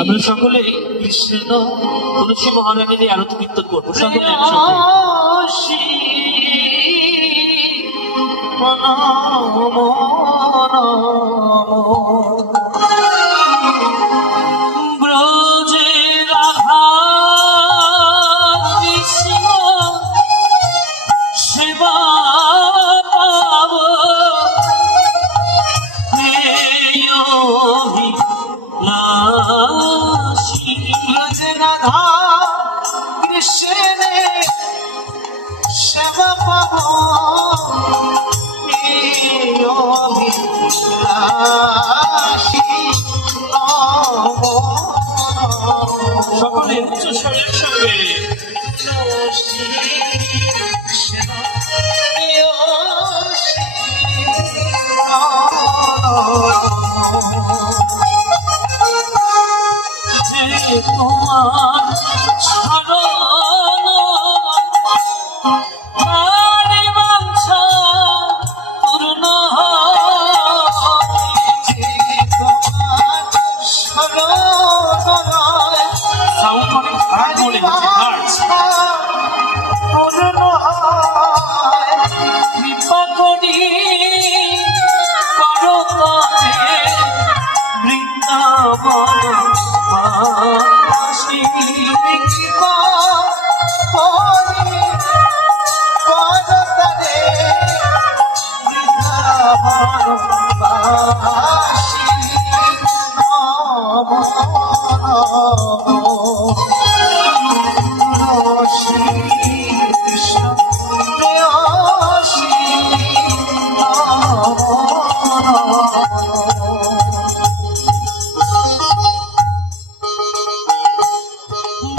আমরা সকলে কৃষ্ণ তুলসী মহারানীর এই আরতি কীর্তন করব। সকলে একসাথে কৃষ্ণে সেবা পাব। সকলে উচ্চ স্বরের সঙ্গে। Tahu, 三五零九二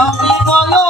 আমি বলো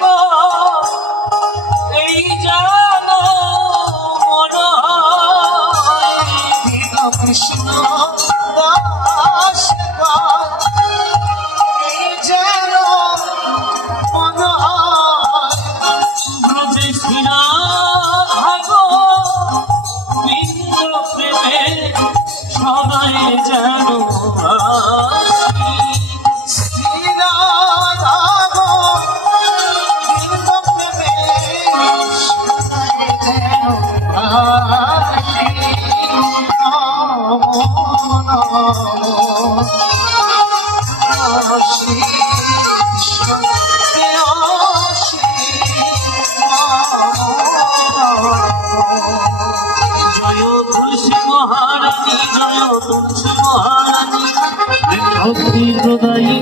গো, এই জানো মন কৃষ্ণ দাস যেন মন ব্রজে সিনা ভাগো। বিন্দ প্রেমে সবাই মহারানী জয় তুলসী মহারানী। ভক্তি প্রদায়িনী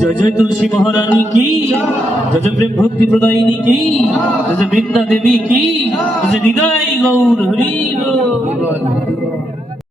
জয় জয় তুলসী মহারানী কি? জয় জয় প্রেম ভক্তি প্রদায়িনী কি? জয় জয় বৃন্দা দেবী কি? জয় হৃদয় গৌর হরি।